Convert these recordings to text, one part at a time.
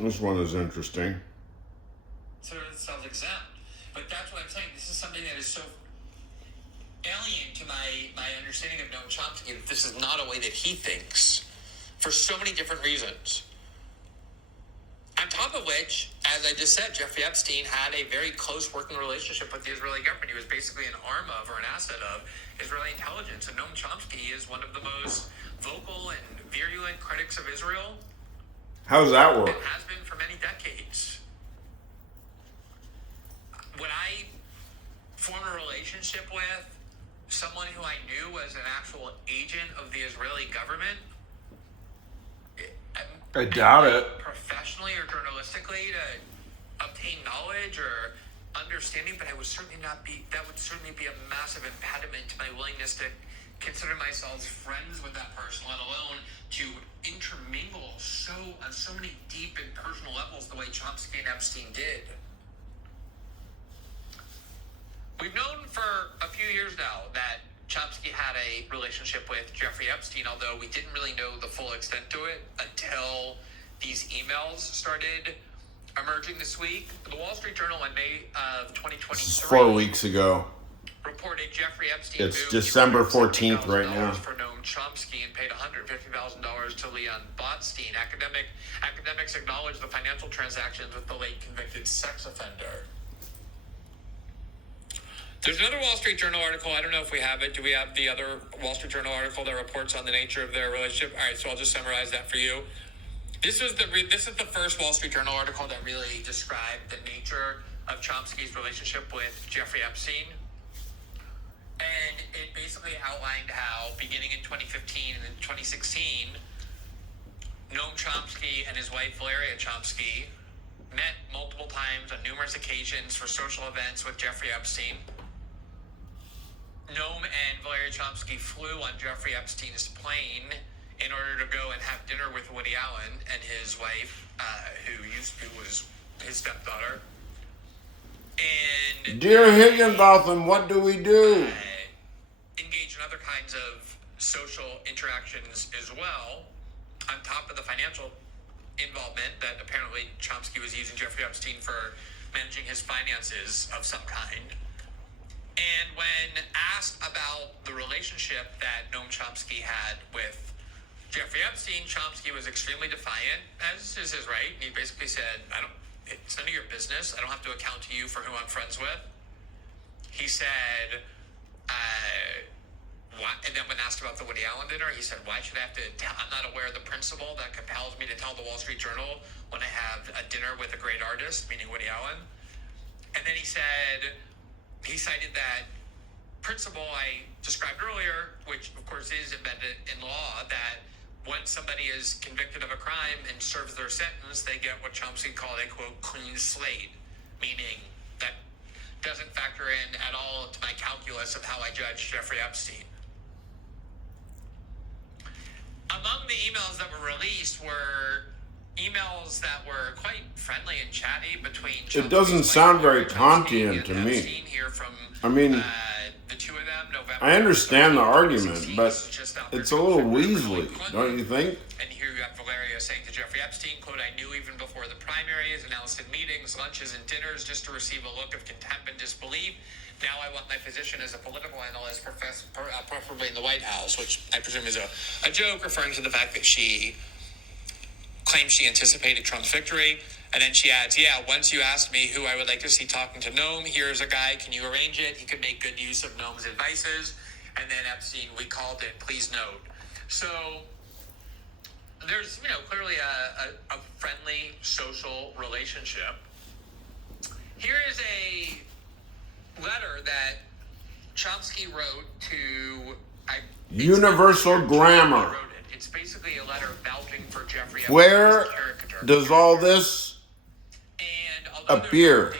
This one is interesting. So it's self-exempt. But that's what I'm saying. This is something that is so alien to my understanding of Noam Chomsky that this is not a way that he thinks for so many different reasons. On top of which, as I just said, Jeffrey Epstein had a very close working relationship with the Israeli government. He was basically an arm of or an asset of Israeli intelligence. And Noam Chomsky is one of the most vocal and virulent critics of Israel. How does that work? And has been for many decades. When I formed a relationship with someone who I knew was an actual agent of the Israeli government, I doubt it. Professionally or journalistically to obtain knowledge or understanding, but I would certainly that would certainly be a massive impediment to my willingness to consider myself friends with that person, let alone to intermingle on so many deep and personal levels the way Chomsky and Epstein did. We've known for a few years now that Chomsky had a relationship with Jeffrey Epstein, although we didn't really know the full extent to it until these emails started emerging this week. The Wall Street Journal in May of 2023 4 weeks ago reported Jeffrey Epstein It's December 14th right now. For Noam Chomsky and paid $150,000 to Leon Botstein. Academics acknowledged the financial transactions with the late convicted sex offender. There's another Wall Street Journal article. I don't know if we have it. Do we have the other Wall Street Journal article that reports on the nature of their relationship? All right, so I'll just summarize that for you. This is the first Wall Street Journal article that really described the nature of Chomsky's relationship with Jeffrey Epstein. And it basically outlined how, beginning in 2015 and in 2016, Noam Chomsky and his wife, Valeria Chomsky, met multiple times on numerous occasions for social events with Jeffrey Epstein. Noam and Valeria Chomsky flew on Jeffrey Epstein's plane in order to go and have dinner with Woody Allen and his wife, who was his stepdaughter. And Dear Higginbotham, what do we do? Engage in other kinds of social interactions as well, on top of the financial involvement that apparently Chomsky was using Jeffrey Epstein for managing his finances of some kind. And when asked about the relationship that Noam Chomsky had with Jeffrey Epstein, Chomsky was extremely defiant, as is his right. He basically said, it's none of your business. I don't have to account to you for who I'm friends with. He said, and then when asked about the Woody Allen dinner, he said, why should I have to I'm not aware of the principle that compels me to tell the Wall Street Journal when I have a dinner with a great artist, meaning Woody Allen. And then he cited that principle I described earlier, which of course is embedded in law, that once somebody is convicted of a crime and serves their sentence, they get what Chomsky called a, quote, clean slate, meaning that doesn't factor in at all to my calculus of how I judge Jeffrey Epstein. Among the emails that were released were emails that were quite friendly and chatty between Chomsky. It doesn't sound very Kantian to me. I mean, the two of them, November. I understand the argument, but it's a little weaselly, don't you think? And here you have Valeria saying to Jeffrey Epstein, quote, I knew even before the primaries, announced in meetings, lunches, and dinners just to receive a look of contempt and disbelief. Now I want my position as a political analyst, preferably in the White House, which I presume is a joke referring to the fact that she claims she anticipated Trump's victory. And then she adds, once you asked me who I would like to see talking to Noam, here's a guy, can you arrange it? He could make good use of Noam's advices. And then Epstein, we called it, please note. So there's, clearly a friendly social relationship. Here is a letter that Chomsky wrote to Universal Grammar. It's basically a letter vouching for Jeffrey. Where does all this appear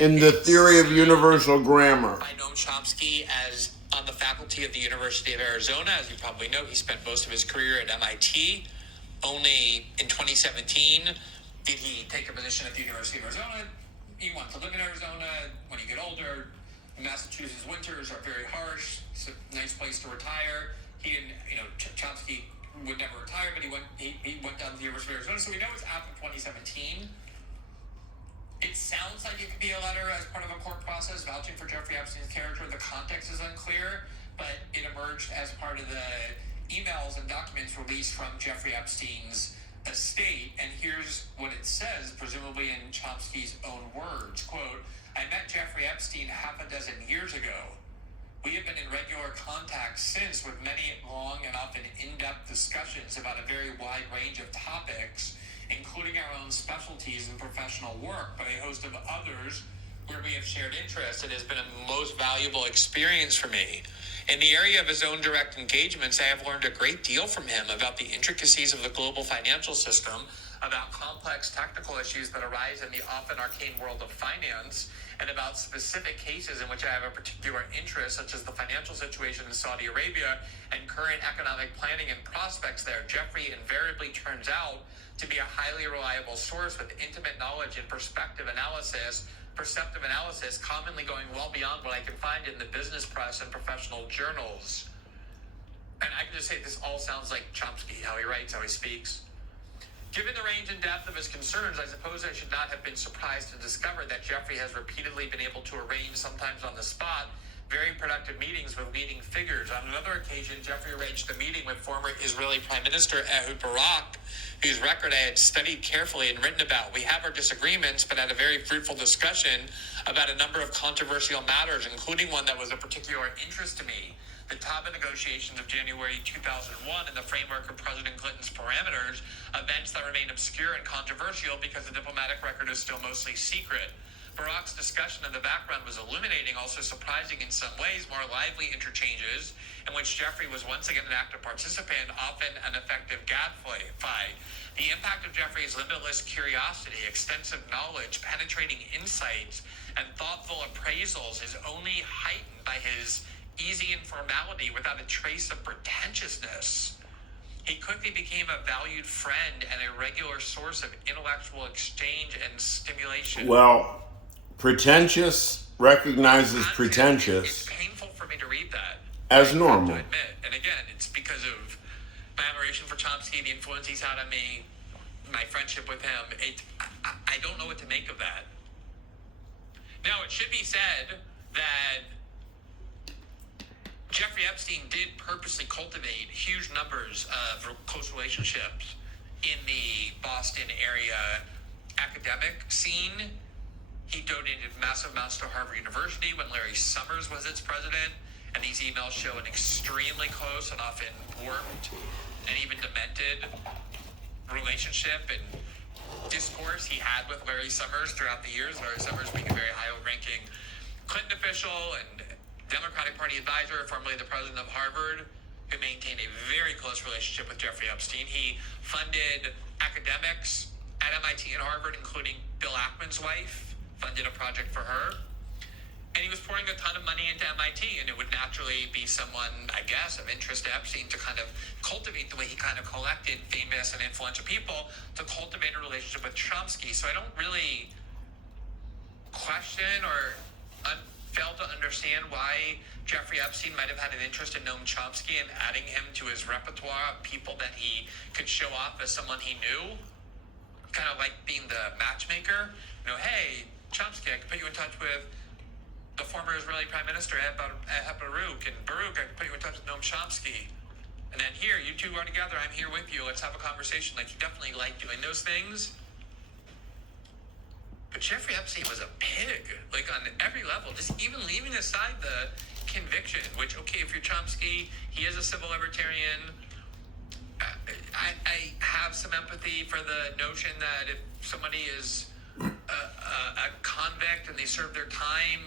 in the theory of universal grammar? By Noam Chomsky as on the faculty of the University of Arizona. As you probably know, he spent most of his career at MIT. Only in 2017 did he take a position at the University of Arizona. He wants to live in Arizona when you get older. Massachusetts winters are very harsh. It's a nice place to retire. He didn't, Chomsky would never retire, but he went down to the University of Arizona, so we know it's after 2017. It sounds like it could be a letter as part of a court process vouching for Jeffrey Epstein's character. The context is unclear, but it emerged as part of the emails and documents released from Jeffrey Epstein's estate. And here's what it says, presumably in Chomsky's own words. Quote, "I met Jeffrey Epstein half a dozen years ago. We have been in regular contact since, with many long and often in-depth discussions about a very wide range of topics, including our own specialties and professional work, but a host of others where we have shared interests. It has been a most valuable experience for me. In the area of his own direct engagements, I have learned a great deal from him about the intricacies of the global financial system, about complex technical issues that arise in the often arcane world of finance, and about specific cases in which I have a particular interest, such as the financial situation in Saudi Arabia and current economic planning and prospects there. Jeffrey invariably turns out to be a highly reliable source with intimate knowledge and perceptive analysis, commonly going well beyond what I can find in the business press and professional journals." And I can just say this all sounds like Chomsky, how he writes, how he speaks. "Given the range and depth of his concerns, I suppose I should not have been surprised to discover that Jeffrey has repeatedly been able to arrange, sometimes on the spot, very productive meetings with leading figures. On another occasion, Jeffrey arranged a meeting with former Israeli Prime Minister Ehud Barak, whose record I had studied carefully and written about. We have our disagreements, but had a very fruitful discussion about a number of controversial matters, including one that was of particular interest to me, the Taba negotiations of January 2001 in the framework of President Clinton's parameters, events that remain obscure and controversial because the diplomatic record is still mostly secret. Barak's discussion of the background was illuminating, also surprising in some ways, more lively interchanges in which Jeffrey was once again an active participant, often an effective gadfly. The impact of Jeffrey's limitless curiosity, extensive knowledge, penetrating insights, and thoughtful appraisals is only heightened by his easy informality without a trace of pretentiousness. He quickly became a valued friend and a regular source of intellectual exchange and stimulation." Well, pretentious recognizes pretentious. It's painful for me to read that. As I normal. have to admit. And again, it's because of my admiration for Chomsky, the influence he's had on me, my friendship with him. I don't know what to make of that. Now, it should be said that Jeffrey Epstein did purposely cultivate huge numbers of close relationships in the Boston area academic scene. He donated massive amounts to Harvard University when Larry Summers was its president, and these emails show an extremely close and often warped and even demented relationship and discourse he had with Larry Summers throughout the years. Larry Summers being a very high-ranking Clinton official and Democratic Party advisor, formerly the president of Harvard, who maintained a very close relationship with Jeffrey Epstein. He funded academics at MIT and Harvard, including Bill Ackman's wife, funded a project for her. And he was pouring a ton of money into MIT, and it would naturally be someone, I guess, of interest to Epstein to kind of cultivate the way he kind of collected famous and influential people to cultivate a relationship with Chomsky. So I don't really question or fail to understand why Jeffrey Epstein might have had an interest in Noam Chomsky and adding him to his repertoire of people that he could show off as someone he knew. Kind of like being the matchmaker. You know, hey, Chomsky, I could put you in touch with the former Israeli Prime Minister, Baruch, and Baruch, I could put you in touch with Noam Chomsky. And then here, you two are together, I'm here with you, let's have a conversation. Like, you definitely like doing those things. But Jeffrey Epstein was a pig, like on every level, just even leaving aside the conviction, which, okay, if you're Chomsky, he is a civil libertarian. I have some empathy for the notion that if somebody is a convict and they serve their time,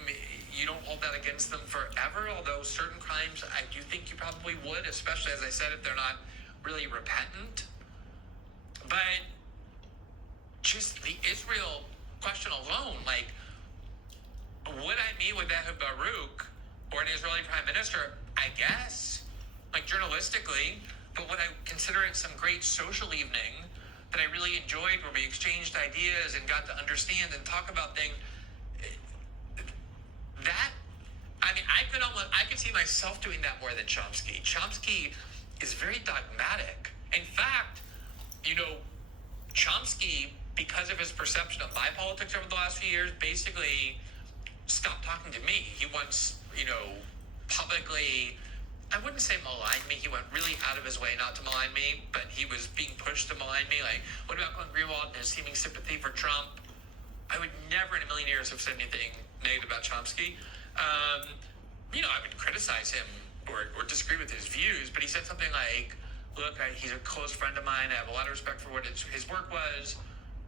you don't hold that against them forever, although certain crimes I do think you probably would, especially, as I said, if they're not really repentant. But just the Israel question alone, like, would I meet with Ehud Baruch or an Israeli prime minister? I guess, like, journalistically, but would I consider it some great social evening that I really enjoyed, where we exchanged ideas and got to understand and talk about things? That, I mean, I could see myself doing that more than Chomsky. Chomsky is very dogmatic. In fact, Chomsky, because of his perception of my politics over the last few years, basically stopped talking to me. He once, publicly, I wouldn't say maligned me. He went really out of his way not to malign me, but he was being pushed to malign me. Like, what about Glenn Greenwald and his seeming sympathy for Trump? I would never in a million years have said anything negative about Chomsky. I would criticize him or disagree with his views, but he said something like, look, he's a close friend of mine. I have a lot of respect for what his work was.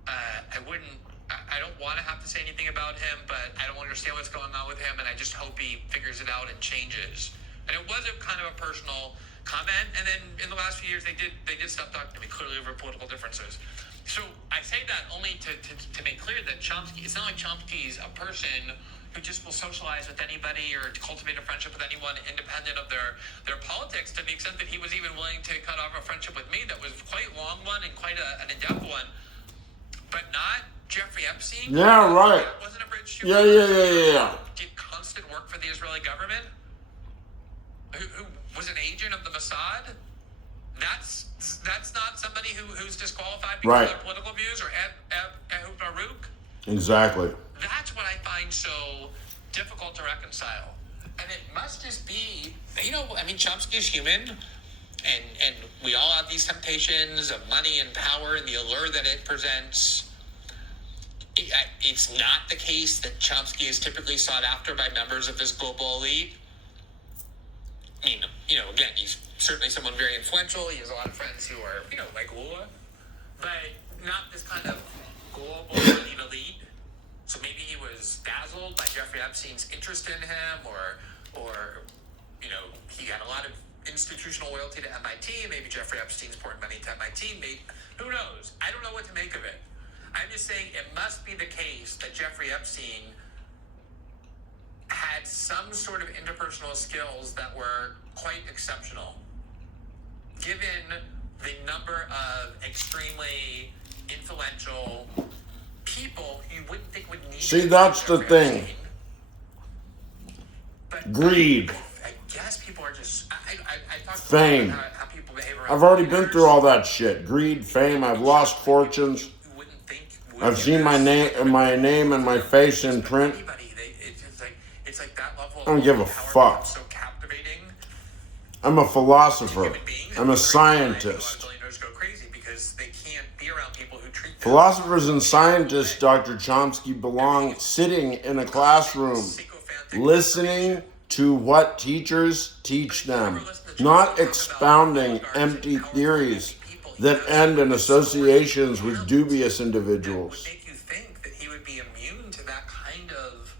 I don't want to have to say anything about him, but I don't understand what's going on with him, and I just hope he figures it out and changes. And it was a kind of a personal comment, and then in the last few years, they did stop talking to me, clearly over political differences. So I say that only to make clear that Chomsky, it's not like Chomsky's a person who just will socialize with anybody or to cultivate a friendship with anyone independent of their politics, to the extent that he was even willing to cut off a friendship with me that was quite a long one and quite an in-depth one, but not Jeffrey Epstein. Yeah, right. Wasn't a bridge to Yeah. did constant work for the Israeli government, who was an agent of the Mossad. That's not somebody who's disqualified because of their political views, or Ehud Baruch. Exactly. That's what I find so difficult to reconcile. And it must just be, Chomsky is human, and we all have these temptations of money and power and the allure that it presents. It's not the case that Chomsky is typically sought after by members of this global elite. Again, he's certainly someone very influential. He has a lot of friends who are, like Lula, but not this kind of global elite. So maybe he was dazzled by Jeffrey Epstein's interest in him, or he had a lot of institutional loyalty to MIT. Maybe Jeffrey Epstein's pouring money to MIT. Who knows? I don't know what to make of it. I'm just saying it must be the case that Jeffrey Epstein had some sort of interpersonal skills that were quite exceptional, given the number of extremely influential people you wouldn't think would need. See, that's the thing. Greed. I guess people are just. I talked fame. About how people behave around. I've already been through all that shit. Greed, fame. I've lost fortunes. I've seen my name and my face in print. It's like that level. I don't give a fuck. So captivating. I'm a philosopher. I'm a scientist. Philosophers and scientists, Dr. Chomsky, belong sitting in a classroom, listening to what teachers teach them, not expounding empty theories that end in associations with dubious individuals. Would make you think that he would be immune to that kind of